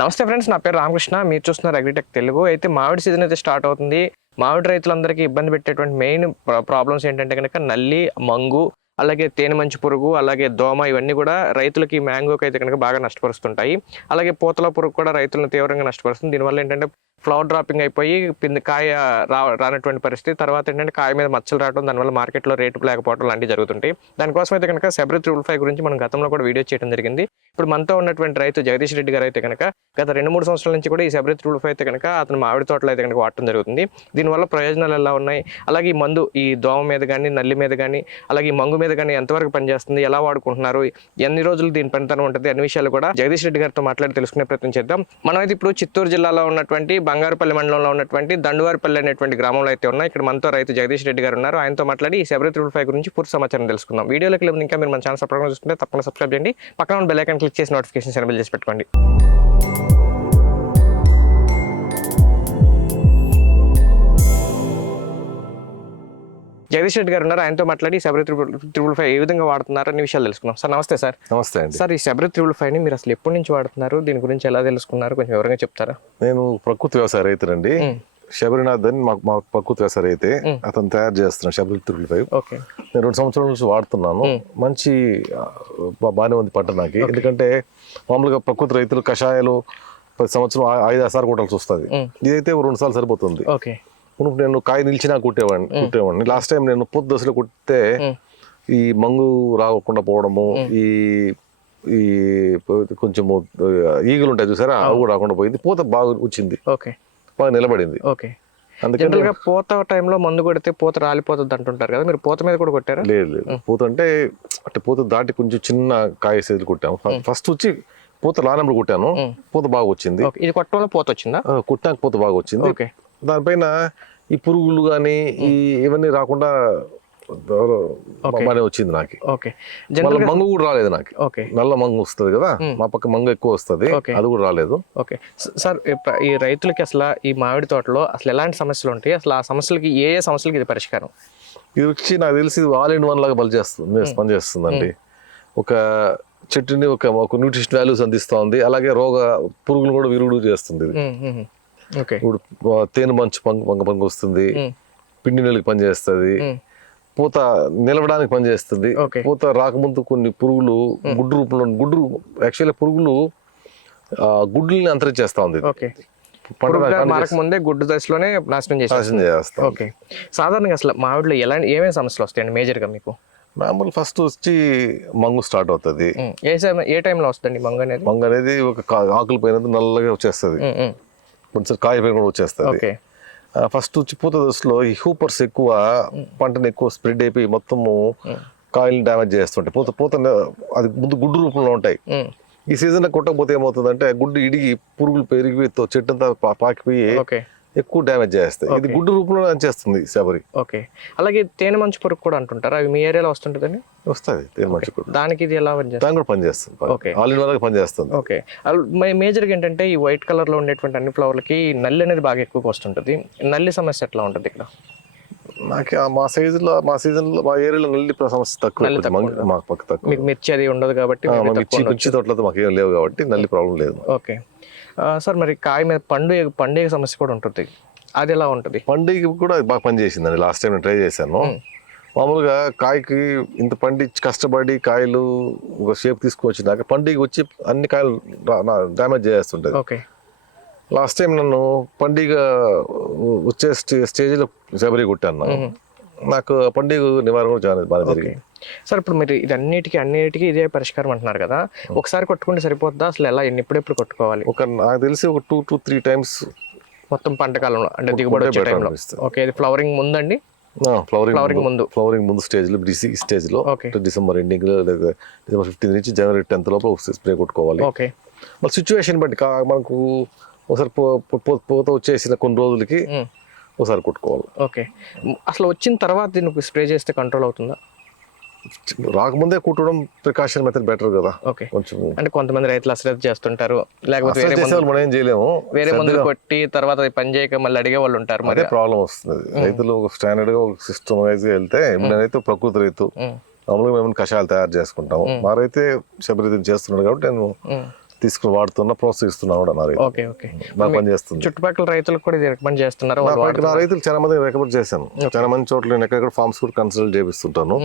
నమస్తే ఫ్రెండ్స్ నా పేరు రామకృష్ణ. మీరు చూస్తున్నారు అగ్రిటెక్ తెలుగు. అయితే మామిడి సీజన్ అయితే స్టార్ట్ అవుతుంది. మామిడి రైతులందరికీ ఇబ్బంది పెట్టేటువంటి మెయిన్ ప్రాబ్లమ్స్ ఏంటంటే కనుక నల్లి మంగు అలాగే తేనె మంచి పురుగు అలాగే దోమ ఇవన్నీ కూడా రైతులకి మ్యాంగోకి అయితే కనుక బాగా నష్టపరుస్తుంటాయి. అలాగే పూతల పురుగు కూడా రైతులను తీవ్రంగా నష్టపరుస్తుంది. దీనివల్ల ఏంటంటే ఫ్లవర్ డ్రాపింగ్ అయిపోయి పిండి కాయ రా రానటువంటి పరిస్థితి. తర్వాత ఏంటంటే కాయ మీద మచ్చలు రావడం దానివల్ల మార్కెట్లో రేటు లేకపోవడం లాంటివి జరుగుతుంటాయి. దానికోసం అయితే కనుక సెబ్రి త్రిబుల్ ఫైవ్ గురించి మనం గతంలో కూడా వీడియో చేయడం జరిగింది. ఇప్పుడు మనతో ఉన్నటువంటి రైతు జగదీష్ రెడ్డి గారు అయితే కనుక గత రెండు మూడు సంవత్సరాల నుంచి కూడా ఈ సెబ్రి త్రిబుల్ ఫైవ్ అయితే కనుక అతను మామిడి తోటలో అయితే కనుక వాడటం జరుగుతుంది. దీనివల్ల ప్రయోజనాలు ఎలా ఉన్నాయి? అలాగే ఈ మందు ఈ దోమ మీద కానీ నల్లి మీద కానీ అలాగే ఈ మంగు మీద కానీ ఎంతవరకు పనిచేస్తుంది? ఎలా వాడుకుంటున్నారు? ఎన్ని రోజులు దీని పనితనం ఉంటుంది? అన్ని విషయాలు కూడా జగదీష్ రెడ్డి గారితో మాట్లాడి తెలుసుకునే ప్రయత్నం చేద్దాం. మనం అయితే ఇప్పుడు చిత్తూరు జిల్లాలో ఉన్నటువంటి బంగారుపల్లి మండలంలో ఉన్నటువంటి దండువారిపల్లి అనేటువంటి గ్రామంలో అయితే ఉన్నాయి ఇక్కడ మనతో రైతు జగదీష్ రెడ్డి గారు ఉన్నారు. ఆయనతో మాట్లాడి ఈ సెబ్రి త్రిపుల్ ఫైవ్ గురించి పూర్తి సమాచారం తెలుసుకుందాం. వీడియోలోకి వెళ్ళి ఇంకా మీరు మన ఛానల్ సబ్స్క్రైబ్ చూసుకుంటే తప్పకుండా సబ్స్క్రైబ్ చేయండి. పక్కన బెల్ ఐకాన్ క్లిక్ చేసి నోటిఫికేషన్ ఎనేబుల్ చేసి పెట్టుకోండి. జగదీష్ రెడ్డి గారు ఉన్నారు. ఆయనతో మాట్లాడి త్రిబుల్ త్రిబుల్ ఫైవ్ ఏ విధంగా వాడుతున్నారు అనే విషయాలు తెలుసుకుందాం సార్ నమస్తే సార్. నమస్తే అండి. సార్ ఈ సెబ్రి త్రిబుల్ ఫైవ్ని మీరు అసలు ఎప్పటి నుంచి వాడుతున్నారు? దీని గురించి ఎలా తెలుసుకున్నారు? కొంచెం వివరంగా చెప్తారా? నేను ప్రకృతి వ్యవసాయ రైతునండి మ్. శబరినాథ్ అని మాకు మా ప్రకృతి వ్యవసాయ మ్. అతను తయారు చేస్తున్నాను శబరి త్రిపుల్ ఫైవ్. ఓకే. నేను రెండు సంవత్సరాల నుంచి వాడుతున్నాను. మంచి బాగానే ఉంది పంట నాకు. ఎందుకంటే మామూలుగా ప్రకృతి రైతులు కషాయాలు ప్రతి సంవత్సరం ఐదు ఆరు సార్లు కొట్టాల్సి వస్తుంది. ఇదైతే రెండు సార్లు సరిపోతుంది. నేను కాయ నిలిచినా కుట్టేవాడిని కుట్టేవాడిని. లాస్ట్ టైం నేను పొద్దు దశలో కుట్టితే. ఈ మంగు రాకుండా పోవడము ఈ ఈ కొంచెము ఈగలు ఉంటాయి చూసారా అవి కూడా రాకుండా పోయింది. పూత బాగా వచ్చింది. ఓకే. బాగా నిలబడింది. ఓకే. జనరల్గా పూత టైంలో మందు కొడితే పూత రాలిపోతుంది అంటుంటారు కదా మీరు పూత మీద కూడా కొట్టారా? లేదు లేదు. పూత అంటే అంటే పూత దాటి కొంచెం చిన్న కాయ సైజు కుట్టాము. ఫస్ట్ వచ్చి పూత లానప్పుడు కుట్టాను. పూత బాగా వచ్చింది. ఇది కొట్టడంలో పూత వచ్చిందా? కుట్టాక పూత బాగా వచ్చింది. ఓకే. దానిపైన ఈ పురుగులు కానీ ఈ ఇవన్నీ రాకుండా బాగానే వచ్చింది నాకు. ఓకే. మళ్ళీ మంగు కూడా రాలేదు నాకు. ఓకే. నల్ల మంగు వస్తుంది కదా మా పక్క మంగు ఎక్కువ వస్తుంది. అది కూడా రాలేదు. ఓకే. సార్ ఈ రైతులకి అసలు ఈ మామిడి తోటలో అసలు ఎలాంటి సమస్యలు ఉంటాయి? అసలు ఆ సమస్యలకి ఏ ఏ సమస్యలకి ఇది పరిష్కారం? ఇది వచ్చి నాకు తెలిసి ఇది ఆల్ ఇన్ వన్ లాగా పనిచేస్తుంది పనిచేస్తుందండి ఒక చెట్టుని ఒక న్యూట్రిషన్ వాల్యూస్ అందిస్తూ ఉంది. అలాగే రోగ పురుగులు కూడా విరుగుడు చేస్తుంది ఇది. ఇప్పుడు తేనె మంచు పంగు పంగ పంగు వస్తుంది. పిండి నెలకి పనిచేస్తుంది. పూత నిలవడానికి పనిచేస్తుంది. పూత రాకముందు కొన్ని పురుగులు గుడ్డు రూపంలో గుడ్డు యాక్చువల్లీ పురుగులు గుడ్లని అంతరించేస్తా ఉంది. ముందే గుడ్డు దశలోనే నాశనం చేస్తాం ఓకే. సాధారణంగా అసలు మామిడిలో ఎలాంటి ఏమేమి సమస్యలు వస్తాయండి మేజర్గా మీకు? మామూలు ఫస్ట్ వచ్చి మంగు స్టార్ట్ అవుతుంది. ఏ ఏ టైంలో వస్తుంది మంగు అనేది మంగు అనేది ఒక ఆకుల పైన నల్లగా వచ్చేస్తుంది. కొంచెం కాయ పైన కూడా వచ్చేస్తుంది. ఓకే. ఫస్ట్ వచ్చి పూత దశలో ఈ హూపర్స్ ఎక్కువ పంటను ఎక్కువ స్ప్రెడ్ అయిపోయి మొత్తము కాయల్ని డ్యామేజ్ చేస్తుంటాయి. పూత పూత అది ముందు గుడ్డు రూపంలో ఉంటాయి. ఈ సీజన్ కొట్టకపోతే ఏమవుతుందంటే గుడ్డు ఇడిగి పురుగులు పెరిగి తో- చెట్టంతా పా- పాకిపోయి ఓకే. ఎక్కువ డ్యామేజ్ చేస్తాయి. ఇది గుడ్డు రూపంలో చేస్తుంది శబరి. ఓకే. అలాగే తేనె మంచు పురుగు కూడా అంటుంటారు? అవి మీ ఏరియాలో వస్తుంటుందండి? వస్తుంది తేనె మంచి దానికి ఇది ఎలా పనిచేస్తుంది? దాని కూడా పనిచేస్తుంది Okay. ఆల్ ఇన్ వన్ పనిచేస్తుంది. ఓకే. మేజర్గా ఏంటంటే ఈ వైట్ కలర్లో ఉండేటువంటి అన్ని ఫ్లవర్లకి నల్లి అనేది బాగా ఎక్కువగా వస్తుంటుంది. నల్లి సమస్య ఎట్లా ఉంటుంది ఇక్కడ? నాకు మా సైజులో మా సీజన్లో మా ఏరియాలో నల్లి సమస్య తక్కువ కొంచెం మంగ- మా పక్క తక్కువ. మీకు మిర్చి అది ఉండదు కాబట్టి మిర్చి మిర్చి తోటలతో మాకు ఏం లేవు కాబట్టి నల్లి ప్రాబ్లం లేదు ఓకే. సార్ మరి కాయ మీద పండు పండుగ సమస్య కూడా ఉంటుంది. అది ఎలా ఉంటుంది? పండుగ కూడా బాగా పనిచేసిందండి లాస్ట్ టైం నేను ట్రై చేశాను. మామూలుగా కాయకి ఇంత పండి కష్టపడి కాయలు ఒక షేప్ తీసుకొచ్చినాక పండుగ వచ్చి అన్ని కాయలు డ్యామేజ్ చేస్తుంటది. ఓకే. లాస్ట్ టైం నన్ను పండుగ వచ్చే స్టే స్టేజ్లో శబరి కొట్టాను. నాకు పండుగ నివారణ కూడా చాలా బాగా జరిగింది. సార్ ఇప్పుడు మీరు ఇది అన్నిటికీ అన్నిటికీ ఇదే పరిష్కారం అంటున్నారు కదా. ఒకసారి కొట్టుకుంటే సరిపోతుందా అసలు ఎలా? ఎన్ని ఎప్పుడెప్పుడు కొట్టుకోవాలి? ఒక నాకు తెలిసి ఒక టూ టు త్రీ టైమ్స్ మొత్తం పంట కాలంలో అంటే దిగుబడి వచ్చే టైంలో. ఓకే ఇది ఫ్లవరింగ్ ముందండి? ఫ్లవరింగ్ Flowering ముందు. ఫ్లవరింగ్ ముందు స్టేజ్లో ఈ స్టేజ్లో. డిసెంబర్ ఎండింగ్ లేదా డిసెంబర్ ఫిఫ్టీన్ నుంచి జనవరి టెన్త్ లోపల స్ప్రే కొట్టుకోవాలి. ఓకే. మళ్ళీ సిచ్యువేషన్ బట్టి మనకు ఒకసారి పూత వచ్చేసిన కొన్ని రోజులకి ఒకసారి కొట్టుకోవాలి. ఓకే. అసలు వచ్చిన తర్వాత దీనికి స్ప్రే చేస్తే కంట్రోల్ అవుతుందా? రాకముందే కుట్టడం ప్రికాషన్ మెథడ్ బెటర్ కదా. ఓకే. కొంచెం అంటే కొంతమంది రైతులు అశ్రద్ధ చేస్తుంటారు. లేకపోతే అసలు వేరే చేసే మందు వాళ్ళు మనం ఏం చేయలేము. వేరే మందులు కొట్టి తర్వాత పని చేయక మళ్ళీ అడిగే వాళ్ళు ఉంటారు మరి. ప్రాబ్లం వస్తుంది. రైతులు ఒక స్టాండర్డ్గా ఒక సిస్టమ్ వైజ్గా వెళ్తే నేనైతే ప్రకృతి రైతు మామూలుగా మేము కషాయాలు తయారు చేసుకుంటాము. మా రైతే శబరితం చేస్తున్నాడు కాబట్టి నేను తీసుకుని వాడుతున్నా ప్రోత్సహిస్తున్నా కూడా నా ఓకే ఓకే. బాగా పని చేస్తుంది. చుట్టుపక్కల రైతులకు కూడా ఇది రికమెండ్ చేస్తున్నారు నా నా రైతులు చాలా మంది రికమెండ్ చేశాను. చాలా మంది చోట్ల నేను ఎక్కడెక్కడ ఫార్మ్స్ కూడా కన్సల్ట్ చేపిస్తుంటాను.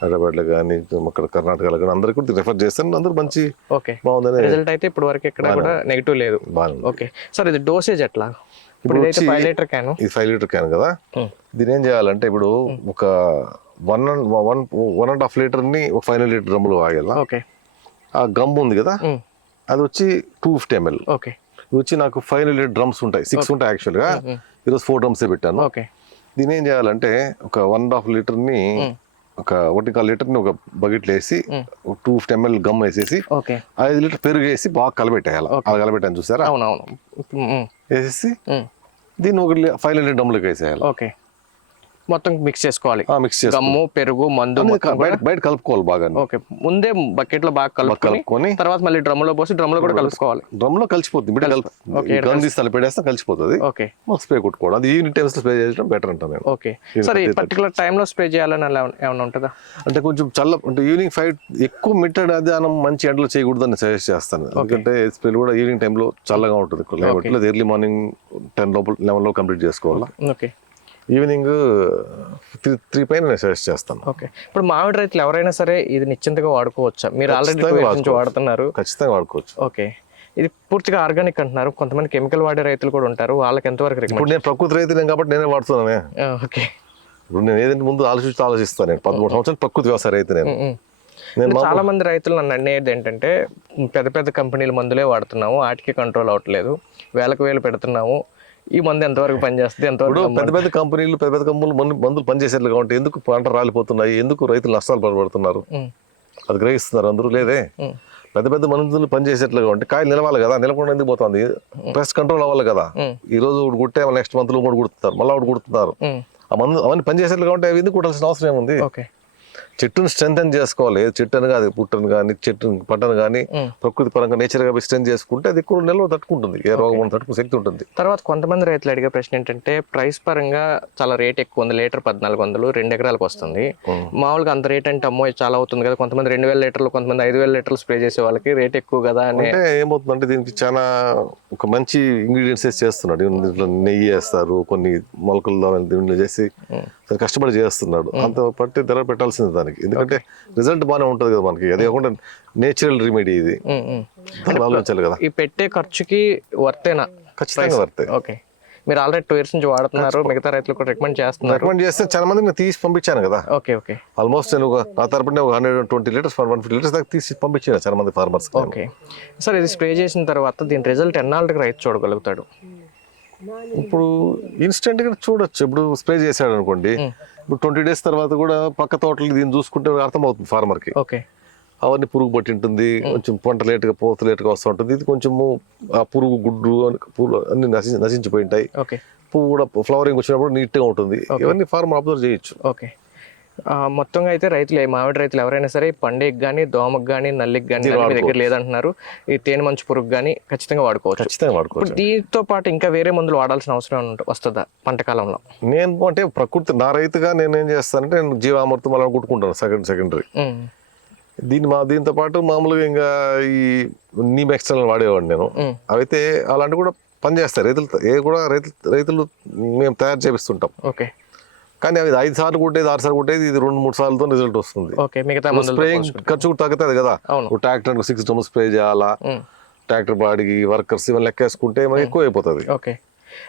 హైదరాబాద్లో కానీ అక్కడ కర్ణాటకలో కానీ అందరికీ కూడా రిఫర్ చేస్తాను అందరూ మంచి ఓకే. బాగుందని రిజల్ట్ అయితే ఇప్పుడు వరకు ఎక్కడ కూడా నెగిటివ్ లేదు. బాగుంది ఓకే. సార్ ఇది డోసేజ్ ఎట్లా? ఇప్పుడు ఫైవ్ లీటర్ క్యాన్ ఇది ఫైవ్ లీటర్ క్యాన్ కదా? దీని ఏం చేయాలంటే ఇప్పుడు ఒక one and one one and half లీటర్ని ఒక ఫైవ్ లీటర్ డ్రమ్ములు ఆగేలా. ఓకే. ఆ గమ్ ఉంది కదా? అది వచ్చి టూ ఫిఫ్టీ ఎంఎల్ ఓకే. ఇది వచ్చి నాకు ఫైవ్ లీటర్ డ్రమ్స్ ఉంటాయి. సిక్స్ ఉంటాయి యాక్చువల్గా ఈరోజు ఫోర్ డ్రమ్సే పెట్టాను. ఓకే. దీని ఏం చేయాలంటే ఒక వన్ అండ్ హాఫ్ లీటర్ని ఒక ఒకటి కాల్ లీటర్ని ఒక బకెట్లో వేసి టూ ఫిఫ్టీ ఎంఎల్ గమ్ వేసేసి ఓకే. ఐదు లీటర్ పెరుగు వేసి బాగా కలబెట్టేయాలి. అలా కలబెట్టాను చూసారా? అవునవును. వేసేసి. దీన్ని ఒక ఫైవ్ లీటర్ డమ్లోకి వేసేయాలి. ఓకే. మొత్తం మిక్స్ చేసుకోవాలి. మిక్స్ గమ్ము పెరుగు మందు బయట కలుపుకోవాలి బాగా. ఓకే. ముందే బకెట్లో బాగా కలుపుకొని కలుపుకొని తర్వాత మళ్ళీ డ్రమ్లో పోసి డ్రమ్లో కూడా కలుపుకోవాలి డ్రమ్లో కలిసిపోతుంది గన్ తీసి తల పెట్టేస్తే కలిసిపోతుంది. ఓకే. స్ప్రే కొట్టుకోవడం. అది ఈవినింగ్ టైమ్స్లో స్ప్రే చేయడం బెటర్ అంటాను నేను ఓకే. సరే ఈ పర్టికులర్ టైంలో స్ప్రే చేయాలని ఏమైనా ఉంటుందా? అంటే కొంచెం చల్ల అంటే ఈవినింగ్ ఫైవ్ ఎక్కువ మిట్టడ్ అధ్యానం మంచి ఎండలో చేయకూడదని సజెస్ట్ చేస్తాను. ఎందుకంటే స్ప్రే కూడా ఈవినింగ్ టైంలో చల్లగా ఉంటుంది. లో ఎర్లీ మార్నింగ్ టెన్ లోపల లెవెన్లో కంప్లీట్ చేసుకోవాలి. ఓకే. ఈవినింగ్ త్రీ త్రీ పైన నేను సజెస్ట్ చేస్తాను. ఓకే. ఇప్పుడు మామిడి రైతులు ఎవరైనా సరే ఇది నిశ్చింతగా వాడుకోవచ్చా? మీరు ఆల్రెడీ వాడుతున్నారు. ఖచ్చితంగా వాడుకోవచ్చు. ఓకే. ఇది పూర్తిగా ఆర్గానిక్ అంటున్నారు. కొంతమంది కెమికల్ వాడే రైతులు కూడా ఉంటారు. వాళ్ళకి ఎంతవరకు ఇప్పుడు నేను ప్రకృతి రైతునే కాబట్టి నేనే వాడుతున్నానే. ఓకే. ఇప్పుడు నేను ఏదంటే ముందు ఆలోచిస్తూ ఆలోచిస్తాను నేను. పదమూడు సంవత్సరాలు ప్రకృతి వ్యవసాయ రైతు నేను. చాలా మంది రైతులు నన్ను అనేది ఏంటంటే పెద్ద పెద్ద కంపెనీల మందులే వాడుతున్నాము వాటికి కంట్రోల్ అవ్వట్లేదు. వేలకు వేలు పెడుతున్నాము ఈ మందు ఎంతవరకు పనిచేస్తుంది ఎంతవరకు పెద్ద పెద్ద కంపెనీలు పెద్ద పెద్ద కంపెనీలు మందు మందులు పనిచేసేట్లు కాబట్టి ఎందుకు పంట రాలిపోతున్నాయి ఎందుకు రైతులు నష్టాలు పడబడుతున్నారు? అది గ్రహిస్తున్నారు అందరూ లేదే? పెద్ద పెద్ద మందులు పనిచేసేట్లుగా ఉంటే కాయలు నిలవాలి కదా నిలకుండా ఎందుకు పోతుంది? ప్రెస్ కంట్రోల్ అవ్వాలి కదా. ఈ రోజు ఒకటి కుట్టే నెక్స్ట్ మంత్లో కూడా కుడుతున్నారు మళ్ళీ ఒకటి కుడుతున్నారు. ఆ మందు అవన్నీ పనిచేసేట్లుగా ఉంటే అవి ఎందుకు కుట్టాల్సిన అవసరం ఏముంది? ఓకే. చెట్టును స్ట్రెంగ్ చేసుకోవాలి. చెట్టును కాదు పుట్టను కానీ చెట్టు పంటను కానీ. ప్రకృతి పరంగా నేచర్గా స్ట్రెంగ్ చేసుకుంటే అది ఎక్కువ నిల్వ తట్టుకుంటుంది. ఏ రోగం తట్టుకునే శక్తి ఉంటుంది. తర్వాత కొంతమంది రైతులు అడిగే ప్రశ్న ఏంటంటే ప్రైస్ పరంగా చాలా రేట్ ఎక్కువ ఉంది. లీటర్ పద్నాలుగు వందలు రెండు ఎకరాలకు వస్తుంది. మామూలుగా అంత రేట్ అంటే అమ్మో చాలా అవుతుంది కదా. కొంతమంది రెండు వేల లీటర్లు కొంతమంది ఐదు వేల లీటర్లు స్ప్రే చేసే వాళ్ళకి రేట్ ఎక్కువ కదా అని అంటే ఏమవుతుందంటే దీనికి చాలా ఒక మంచి ఇంగ్రీడియంట్స్ చేస్తున్నాడు. నెయ్యి వేస్తారు కొన్ని మొలకలు దీంట్లో చేసి కష్టపడి చేస్తున్నాడు. అంత పట్టి ధర పెట్టాల్సింది దానికి. ఎందుకంటే రిజల్ట్ బాగానే ఉంటుంది కదా మనకి. అది కాకుండా నేచురల్ రెమెడీ ఇది. ఆలోచించాలి కదా. ఈ పెట్టే ఖర్చుకి వర్తేనా ఖచ్చితంగా పడతాయి ఓకే. మీరు ఆల్రెడీ టూ ఇయర్స్ నుంచి వాడుతున్నారు మిగతా రైతులు కూడా రికమెండ్ చేస్తున్నారు. రికమెండ్ చేస్తే చాలా మంది నేను తీసి పంపించాను కదా. Okay okay. ఆల్మోస్ట్ నేను నా తరపున ఒక hundred twenty litres one fifty litres దాకా తీసి పంపించాను చాలా మంది ఫార్మర్స్ ఓకే. సార్ ఇది స్ప్రే చేసిన తర్వాత దీని రిజల్ట్ ఎన్నాళ్ళకి రైతు చూడగలుగుతాడు? ఇప్పుడు ఇన్స్టెంట్గా చూడొచ్చు. ఇప్పుడు స్ప్రే చేశాడు అనుకోండి ఇప్పుడు ట్వంటీ డేస్ తర్వాత కూడా పక్క తోటలు దీన్ని చూసుకుంటే అర్థమవుతుంది ఫార్మర్కి. ఓకే. అవన్నీ పురుగు పట్టి ఉంటుంది కొంచెం పంట లేటుగా పోత లేటుగా వస్తూ ఉంటుంది. ఇది కొంచెము ఆ పురుగు గుడ్డు పురుగు అన్ని నశి నశించిపోయి ఉంటాయి. ఓకే. పువ్వు కూడా ఫ్లవరింగ్ వచ్చినప్పుడు నీట్గా ఉంటుంది. ఇవన్నీ ఫార్మర్ అబ్జర్వ్ చేయొచ్చు. ఓకే. మొత్తంగా అయితే రైతులు ఏ మామిడి రైతులు ఎవరైనా సరే పండుగకి కానీ దోమకు కానీ నల్లికి కానీ దగ్గర లేదంటున్నారు. ఈ తేనె మంచు పురుగు కానీ ఖచ్చితంగా వాడుకోవచ్చు. ఖచ్చితంగా వాడుకోవచ్చు. దీంతో పాటు ఇంకా వేరే మందులు వాడాల్సిన అవసరం వస్తుందా పంట కాలంలో? నేను అంటే ప్రకృతి నా రైతుగా నేను ఏం చేస్తానంటే నేను జీవామృతం అలా కుట్టుకుంటాను సెకండ్ సెకండరీ. ఉమ్, దీని మా దీంతో పాటు మామూలుగా ఇంకా ఈ నీమ్ ఎక్స్టర్నల్ వాడేవాడిని నేను. అవైతే అలాంటివి కూడా పనిచేస్తాయి. రైతులు ఏ కూడా రైతులు రైతులు మేము తయారు చేపిస్తుంటాం. ఓకే. కానీ అవి ఐదు సార్లు కొట్టేది ఆరు సార్లు కొట్టేది ఇది రెండు మూడు సార్లతో రిజల్ట్ వస్తుంది. ఓకే మిగతా స్ప్రేయింగ్ ఖర్చు తగ్గుతుంది కదా. అవును. ట్రాక్టర్ సిక్స్ డ్రమ్ స్ప్రే చేయాలా? ట్రాక్టర్ బాడీకి వర్కర్స్ ఇవన్నీ లెక్కేసుకుంటే మనకి ఎక్కువ అయిపోతుంది. ఓకే.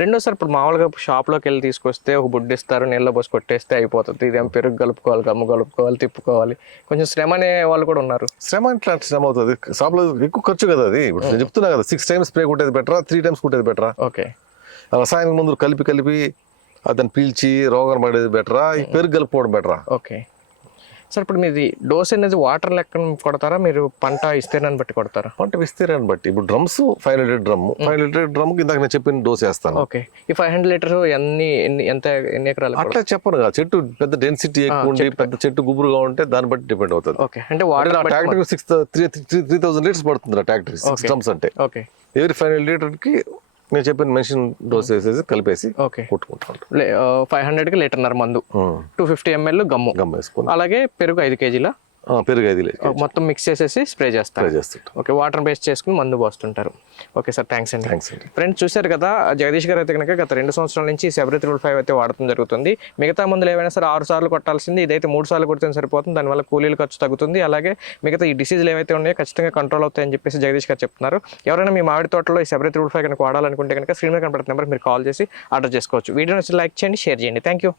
రెండోసారి ఇప్పుడు మామూలుగా షాప్లోకి వెళ్ళి తీసుకొస్తే ఒక బుడ్డి ఇస్తారు నీళ్ళ పోసి కొట్టేస్తే అయిపోతుంది. ఇదేం పెరుగు కలుపుకోవాలి గమ్ము కలుపుకోవాలి తిప్పుకోవాలి. కొంచెం శ్రమ అనే వాళ్ళు కూడా ఉన్నారు. శ్రమ ఇట్లా శ్రమ అవుతుంది. షాప్లో ఎక్కువ ఖర్చు కదా అది. ఇప్పుడు నేను చెప్తున్నా కదా సిక్స్ టైమ్స్ స్ప్రే కొట్టేది బెటరా త్రీ టైమ్స్ కొట్టేది బెటరా ఓకే. రసాయనిక మందులు కలిపి కలిపి అతను పీల్చి రోగం పడేది బెటరా? ఈ పెరుగు కలుపుకోవడం బెటరా? ఓకే. సార్ ఇప్పుడు మీది డోస్ అనేది వాటర్ లెక్కన కొడతారా? మీరు పంట ఇస్తేనని బట్టి కొడతారా? పంట విస్తీర్ణాన్ని బట్టి. ఇప్పుడు drums five litre drum. Five litre drum కింద నేను చెప్పిన డోస్ వేస్తాను. ఓకే. ఈ ఫైవ్ హండ్రెడ్ లీటర్ ఎన్ని ఎన్ని ఎంత ఎన్ని ఎకరాలు అట్లా చెప్పను కదా. చెట్టు పెద్ద డెన్సిటీ ఎక్కువ ఉండి పెద్ద చెట్టు గుబురుగా ఉంటే దాన్ని బట్టి డిపెండ్ అవుతుంది. ఓకే. అంటే water tractor six three three thousand litres పడుతుంది ట్రాక్టర్. సిక్స్ డ్రమ్స్ అంటే. ఓకే. ఎవరి ఫైవ్ లీటర్కి నేను చెప్పిన మెషిన్ డోస్ వేసేసి కలిపేసి ఓకే. కొట్టుకుంటాను ఫైవ్ హండ్రెడ్కి లీటర్న్నర మందు. Two fifty ML gum. Gum వేసుకొని అలాగే పెరుగు ఐదు కేజీల పెరుగు మొత్తం మిక్స్ చేసేసి స్ప్రే చేస్తారు. స్ప్రే ఓకే వాటర్ బేస్ చేసుకుని మందు పోస్తుంటారు. ఓకే సార్ థ్యాంక్స్ అండి. థ్యాంక్స్ అండి. ఫ్రెండ్స్ చూశారు కదా జగదీష్ గారు అయితే కనుక గత రెండు సంవత్సరాల నుంచి సెవెరీ త్రిబుల్ ఫైవ్ అయితే వాడటం జరుగుతుంది. మిగతా మందులు ఏవైనా సరే ఆరు సార్లు కొట్టాల్సింది ఇదైతే మూడు సార్లు కొడితే సరిపోతుంది. దానివల్ల కూలీలు ఖర్చు తగ్గుతుంది. అలాగే మిగతా ఈ డిసీజులు ఏవైతే ఉన్నాయో ఖచ్చితంగా కంట్రోల్ అవుతాయని చెప్పేసి జగదీష్ గారు చెప్తున్నారు. ఎవరైనా మీ మామిడి తోటలో ఈ సెవెరీ త్రిబుల్ ఫైవ్ కనుక వాడాలనుకుంటే కనుక స్క్రీన్ మీద కనపడుతున్న నెంబర్ మీరు కాల్ చేసి ఆర్డర్ చేసుకోవచ్చు. వీడియో నచ్చి లైక్ చేయండి షేర్ చేయండి. Thank you